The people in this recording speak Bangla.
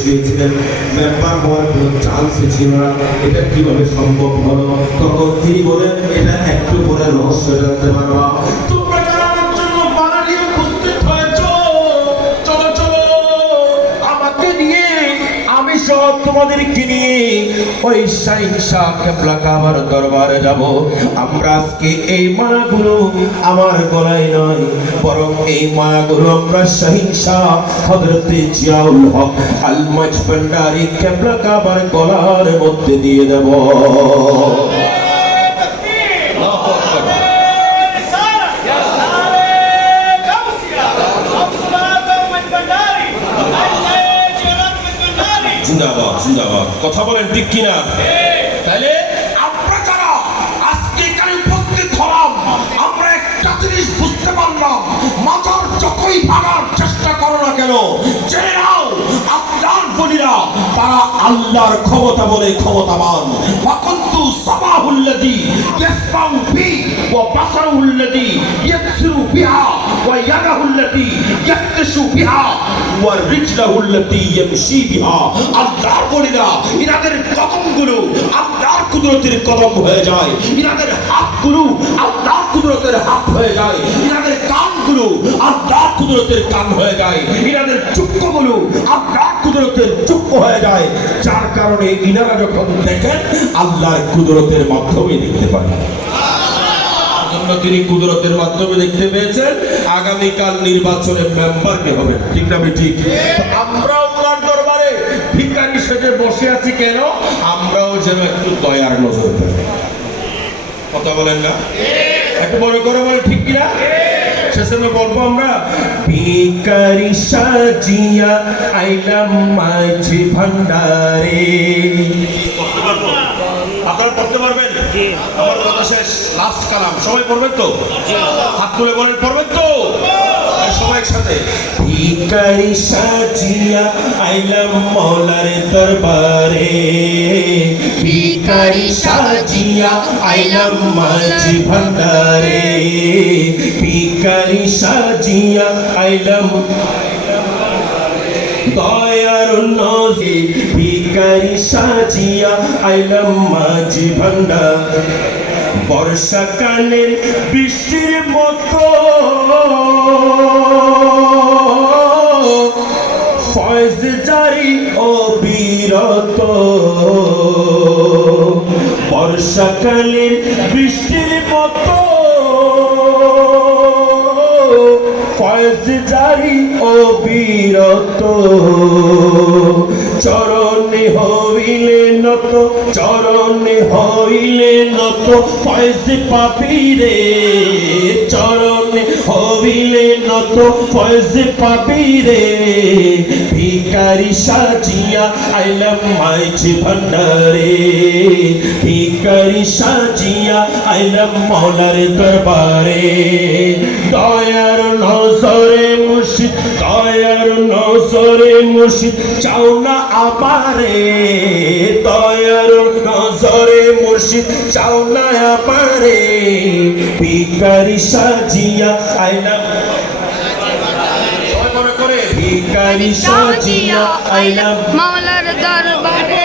শুয়েছিলেন মেম্বার হওয়ার কোনো চান্স ছিল না এটা কীভাবে সম্ভব হলো? তখন তিনি বলেন, এটা একটু পরে রহস্য জানতে পারবা। আমাকে নিয়ে তোমাদেরকে নিয়ে ওই দরবারে যাব। আমরা আজকে এই মালাগুলো আমার গলায় নয়, বরং এই মালাগুলো আমরা সহিংসা হজরতে জিয়াউল হক আলমাজ মাঝপান্ডারি কেবলা কাবার গলার মধ্যে দিয়ে দেব। জিন্দাবাদ জিন্দাবাদ। কথা বলেন ঠিক কিনা? তাহলে আমরা যারা আজকে এখানে উপস্থিত হলাম, আমরা একটা জিনিস বুঝতে পারলাম মাজার যতই ভাঙার চেষ্টা করো না কেন, জেনে নাও, আপনার বলিরা তারা আল্লাহর ক্ষমতা বলে ক্ষমতাবান। ওয়াকুন্তু সামাহুল্লাযী ইয়াসমাউ বি ওয়া বাসারুহুল্লাযী ইয়াবসিরু বিহা ওয়া ইয়াদাহুল্লাতী ইয়াকতাশু বিহা ওয়া কদমগুলো আল্লাহর কুদরতের কদম হয়ে যায়। ইনাদের হাতগুলো আল্লাহর কুদরতের হাত কুদরতের কান হয়ে যায়। যার কারণে ইনারা যখন দেখেন, আল্লাহর কুদরতের মাধ্যমে দেখতে পান জন্য তিনি কুদরতের মাধ্যমে দেখতে পেয়েছেন আগামীকাল নির্বাচনে মেম্বারকে হবে। ঠিক না ঠিক ওনার দরবারে ভিক্ষারি সেজে বসে আছি কেন? আমরাও যেন একটু দয়ার নজর কথা বলেন না? একটু বড় করে বলে ঠিক কিনা? শেষে বলব আমরা ভিকারি সাজিয়া আইলাম মাঝি ভান্ডারে। আপনারা পড়তে পারবেন? আমার কথা শেষ লাস্ট কালাম। সবাই পড়বেন তো? হাত তুলে বলেন পড়বেন তো? সবাই একসাথে। ভিকারি সাজিয়া আইলাম মৌলার দরবারে। ভিকারি সাজিয়া আইলাম মাঝি ভান্ডারে। ভিকারি সাজিয়া আইলাম দয়ার নজে ভিকারি সাজিয়া আইলাম মাঝি ভান্ডার। বর্ষাকালের বৃষ্টির মতো ফয়েজ জারি ও বিরত। বর্ষাকালের বৃষ্টির মতো ফয়েজ জারি ও বিরত। চরণে হইলে নত চরণে হইলে নত ফয়েজ পাপি রে চরণে হইলে নত, ফয়েজ পাপি রে। ভিকারি সাজিয়া আইলাম মাইছি ভান্ডারে। ভিকারি সাজিয়া আইলাম মৌলার দরবারে। দয়ার নজরে মুর্শিদ, দয়ার নজরে মুর্শিদ, চাও না আমারে দয়ার নজরে মুর্শিদ চাও না আমারে। ভিকারি সাজিয়া সবাই মনে করে ভিকারি সাজিয়া আইলাম মাওলার দরবারে।